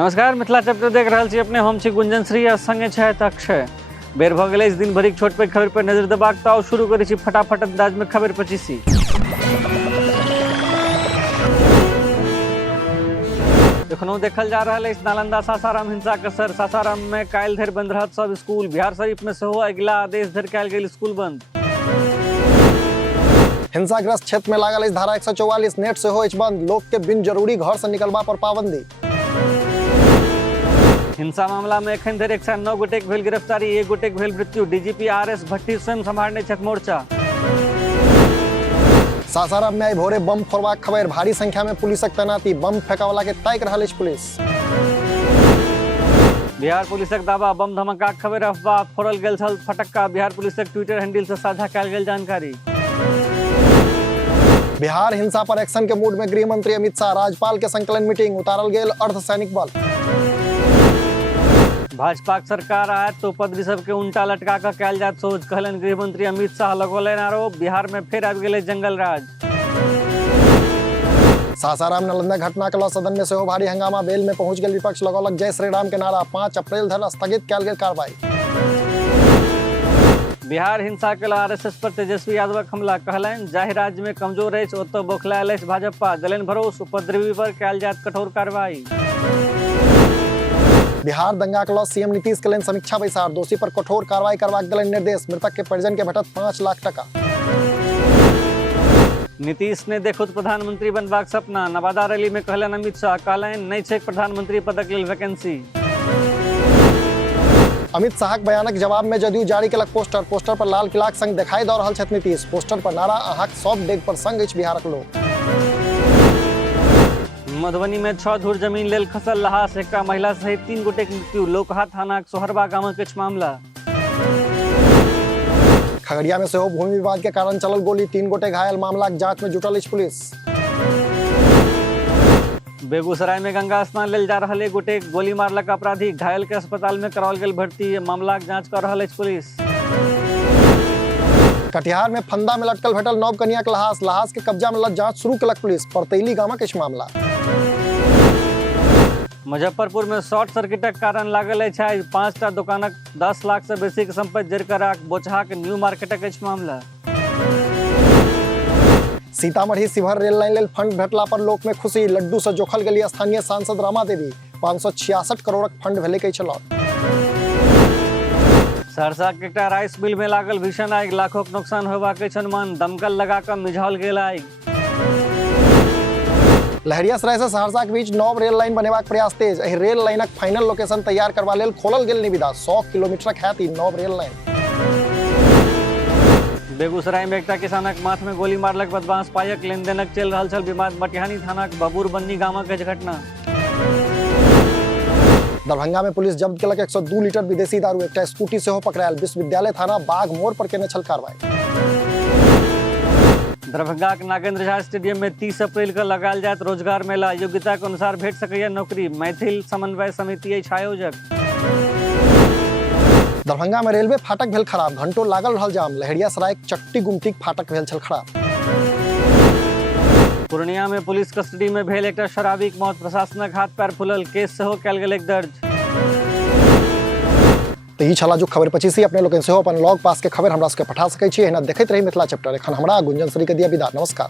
नमस्कार, मिथिला चैप्टर देख रहल छी। अपने हम छी गुंजन श्री आ संगे छथि अक्षय। बेर भऽ गेलै इस दिन भरिक छोट पैघ खबर पर नजर देबाक, तऽ आउ शुरू करै छी फटाफट अंदाज में खबर 25। एखनो देखल जा रहल अछि नालंदा सासाराम हिंसाक असर। सासाराम में काल्हि धरि बंद रहत सब स्कूल। बिहार शरीफ में सेहो अगिला आदेश धरि कयल गेल स्कूल बंद। हिंसाग्रस्त क्षेत्र में लागल अछि धारा 144, नेट सेहो अछि बंद। लोक के बिन जरूरी घर से निकलबा पर पाबंदी। हिंसा मामला में एखन धरि 109 गोटेक भेल गिरफ्तारी, 1 गोटेक भेल मृत्यु। DGP RS. भट्टी स्वयं सम्हारने छथि मोर्चा। सासाराम में आइ भोरे बम फोड़बाक खबर। भारी संख्या में पुलिसक तैनाती। बम फेंकयवला के ताकि रहल अछि पुलिस। बिहार पुलिसक दावा, बम धमाकाक खबर अफवाह। फोड़ल गेल छल फटक्का। बिहार पुलिसक ट्विटर हैंडल से साझा कयल गेल जानकारी। बिहार हिंसा पर एक्शन के मूड में गृह मंत्री अमित शाह। राज्यपाल के संकलन मीटिंग। उतारल गेल अर्धसैनिक बल। भाजपाक सरकार आयत तो पद सबके उल्टा लटका कऽ कयल जायत सोच, कहलनि गृह मंत्री अमित शाह। लगौलनि आरोप, बिहार में फेर आबि गेलै जंगल राज। सासाराम नालंदा घटना के लऽ सदन में सेहो भारी हंगामा। बेल में पहुंच गेल विपक्ष। लगौलक जय श्री राम के नारा। 5 अप्रैल धरि स्थगित कयल गेल कार्रवाई। बिहार हिंसा के आरएसएस पर तेजस्वी यादवक हमला, कहलनि जाहि राज्य में कमजोर अछि ओतऽ बौखलायल अछि भाजपा। देलनि भरोस, उपद्रवी पर कयल जायत कठोर कार्रवाई। बिहार दंगा के लऽ सीएम नीतीश केलनि समीक्षा बैसार। दोषी पर कठोर कार्रवाई करबाक देलनि निर्देश। मृतक के परिजन के भेटत 5 लाख टका। नीतीश ने देखौत प्रधानमंत्री बनबाक सपना। नवादा रैली में कहलनि अमित शाह। कहलनि नहि छै प्रधानमंत्री पदक लेल वैकेंसी। अमित शाहक बयानक जवाब में जदयू जारी केलक पोस्टर। पोस्टर पर लाल किलाक संग देखाई दऽ रहल छथि नीतीश। पोस्टर पर नारा, अहाँक सब डेग पर संग अछि बिहारक लोक। मधुबनी में 6 धूर जमीन लेल खसल लहास। एकटा महिला सहित 3 गोटेक मृत्यु। लोकहा थानाक सोहरबा गामक अछि मामला। खगड़िया में सेहो भूमि विवाद के कारण चलल गोली। 3 गोटे घायल। मामलाक जांच में जुटल अछि पुलिस। बेगूसराय में गंगा स्नान लेल जा रहल 1 गोटे गोली मारलक अपराधी। घायल के अस्पताल में कराओल गेल भर्ती। मामलाक जांच कर रहल अछि पुलिस। कटिहार में फंदा में लटकल भेटल नव कन्या के लहास। लहास के कब्जा में जांच शुरू केलक पुलिस। परतैली गामक अछि मामला। मुजफ्फरपुर में शॉर्ट सर्किटक कारण लागल अछि आगि। 5टा दुकानक 10 लाख से बेसी के संपत्ति जरि कऽ राख। बोचहाक न्यू मार्केटक अछि मामला। सीतामढ़ी शिवहर रेल लाइन लेल फंड भेटला पर लोक में खुशी। लड्डू से जोखल गेली स्थानीय सांसद रमा देवी। 566 करोड़क फंड भेलै कई छलौत। सहरसा के एकटा राइस मिल में लागल भीषण आगि। लाखों के नुकसान होबाक अछि अनुमान। दमकल लगा कऽ मिझाओल गेल आगि। लहरियासराय से सहरसा के बीच नव रेल लाइन बनेबाक प्रयास तेज। एहि रेल लाइनक फाइनल लोकेशन तैयार करबा लेल खोलल गेल निविदा। 100 किलोमीटरक हैत ई नव रेल लाइन। बेगूसराय में एकटा किसानक माथ में गोली मारलक बदमाश। पायक लेनदेनक चलि रहल छल विवाद। मटिहानी थानाक बबूरबन्नी गामक अछि घटना। दरभंगा में पुलिस जब्त केलक 102 लीटर विदेशी दारू। एकटा स्कूटी सेहो पकड़ायल। विश्वविद्यालय थाना बाघ मोड़ पर केने छल कार्रवाई। दरभंगा के नागेंद्र झा स्टेडियम में 30 अप्रैल के लगायल जायत रोजगार मेला। योग्यता के अनुसार भेट सकैया नौकरी। मैथिल समन्वय समिति अछि आयोजक। दरभंगा में रेलवे फाटक भेल खराब। घंटों लागल रहल जाम। लहरियासराय चट्टी गुमटीक फाटक भेल छल खराब। पूर्णिया में पुलिस कस्टडी में भेल एकटा शराबीक मौत। प्रशासनक हाथ पैर फुलल। केस सेहो कयल गेल दर्ज। तो ई छला जो खबर 25। अपने लोगन सेहो अपन लॉग पास के खबर हमरा सबके पठा सकै छी। एना देखैत रही मिथिला चैप्टर। एखन हमरा गुंजन श्री के दिया विदा। नमस्कार।